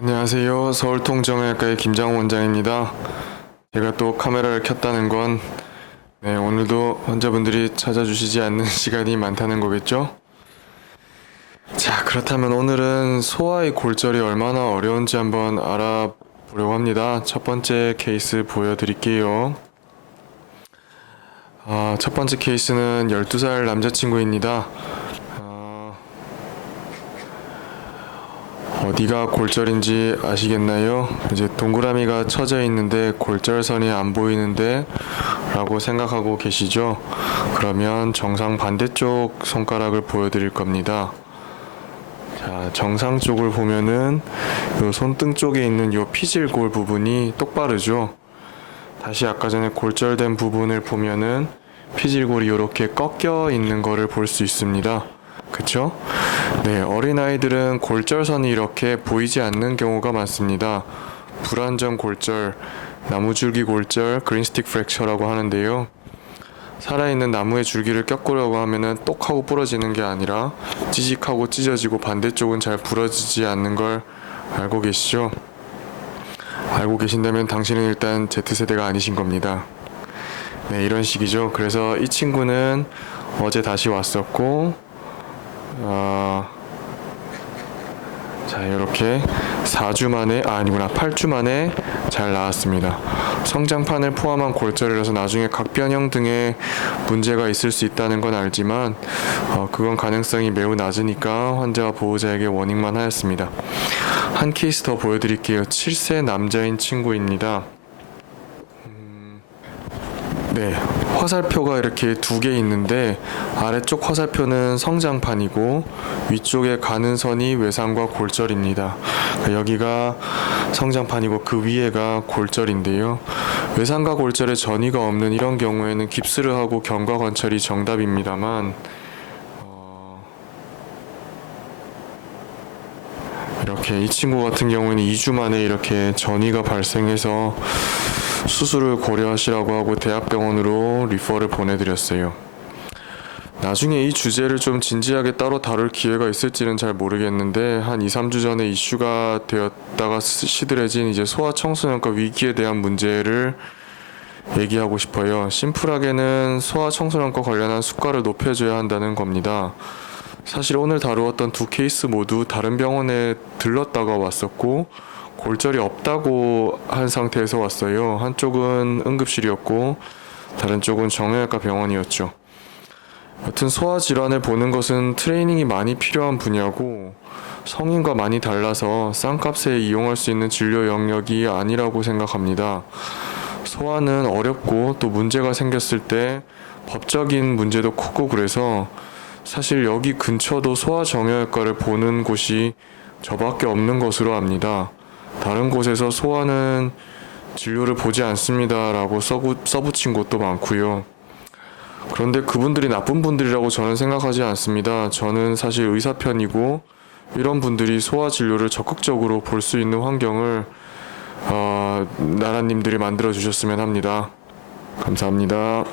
안녕하세요. 서울통정형외과의 김장훈 원장입니다. 제가 또 카메라를 켰다는 건 오늘도 환자분들이 찾아주시지 않는 시간이 많다는 거겠죠? 자, 그렇다면 오늘은 소아의 골절이 얼마나 어려운지 한번 알아보려고 합니다. 첫 번째 케이스 보여드릴게요. 첫 번째 케이스는 12살 남자친구입니다. 어디가 골절인지 아시겠나요? 이제 동그라미가 쳐져 있는데 골절선이 안 보이는데 라고 생각하고 계시죠? 그러면 정상 반대쪽 손가락을 보여드릴 겁니다. 자, 정상 쪽을 보면은 요 손등 쪽에 있는 요 피질골 부분이 똑바르죠? 다시 아까 전에 골절된 부분을 보면은 피질골이 이렇게 꺾여 있는 거를 볼 수 있습니다. 그쵸? 네, 어린아이들은 골절선이 이렇게 보이지 않는 경우가 많습니다. 불안정 골절, 나무줄기 골절, 그린스틱 프랙처라고 하는데요. 살아있는 나무의 줄기를 꺾으려고 하면은 똑 하고 부러지는 게 아니라 찌직하고 찢어지고 반대쪽은 잘 부러지지 않는 걸 알고 계시죠? 알고 계신다면 당신은 일단 Z세대가 아니신 겁니다. 네, 이런 식이죠. 그래서 이 친구는 어제 다시 왔었고 자, 이렇게 4주 만에, 아니구나, 8주 만에 잘 나왔습니다. 성장판을 포함한 골절이라서 나중에 각변형 등의 문제가 있을 수 있다는 건 알지만 그건 가능성이 매우 낮으니까 환자와 보호자에게 워닝만 하였습니다. 한 케이스 더 보여드릴게요. 7세 남자인 친구입니다. 네, 화살표가 이렇게 두 개 있는데 아래쪽 화살표는 성장판이고 위쪽에 가는 선이 외상과 골절입니다. 여기가 성장판이고 그 위에가 골절인데요. 외상과 골절에 전이가 없는 이런 경우에는 깁스를 하고 경과 관찰이 정답입니다만 이렇게 이 친구 같은 경우에는 2주 만에 이렇게 전이가 발생해서 수술을 고려하시라고 하고 대학병원으로 리퍼를 보내드렸어요. 나중에 이 주제를 좀 진지하게 따로 다룰 기회가 있을지는 잘 모르겠는데 한 2, 3주 전에 이슈가 되었다가 시들해진 이제 소아청소년과 위기에 대한 문제를 얘기하고 싶어요. 심플하게는 소아청소년과 관련한 수가를 높여줘야 한다는 겁니다. 사실 오늘 다루었던 두 케이스 모두 다른 병원에 들렀다가 왔었고 골절이 없다고 한 상태에서 왔어요. 한쪽은 응급실이었고 다른 쪽은 정형외과 병원이었죠. 여튼 소아 질환을 보는 것은 트레이닝이 많이 필요한 분야고 성인과 많이 달라서 싼 값에 이용할 수 있는 진료 영역이 아니라고 생각합니다. 소아는 어렵고 또 문제가 생겼을 때 법적인 문제도 크고 그래서 사실 여기 근처도 소아 정형외과를 보는 곳이 저밖에 없는 것으로 압니다. 다른 곳에서 소아는 진료를 보지 않습니다 라고 써붙인 곳도 많고요. 그런데 그분들이 나쁜 분들이라고 저는 생각하지 않습니다. 저는 사실 의사 편이고 이런 분들이 소아 진료를 적극적으로 볼 수 있는 환경을 나라님들이 만들어 주셨으면 합니다. 감사합니다.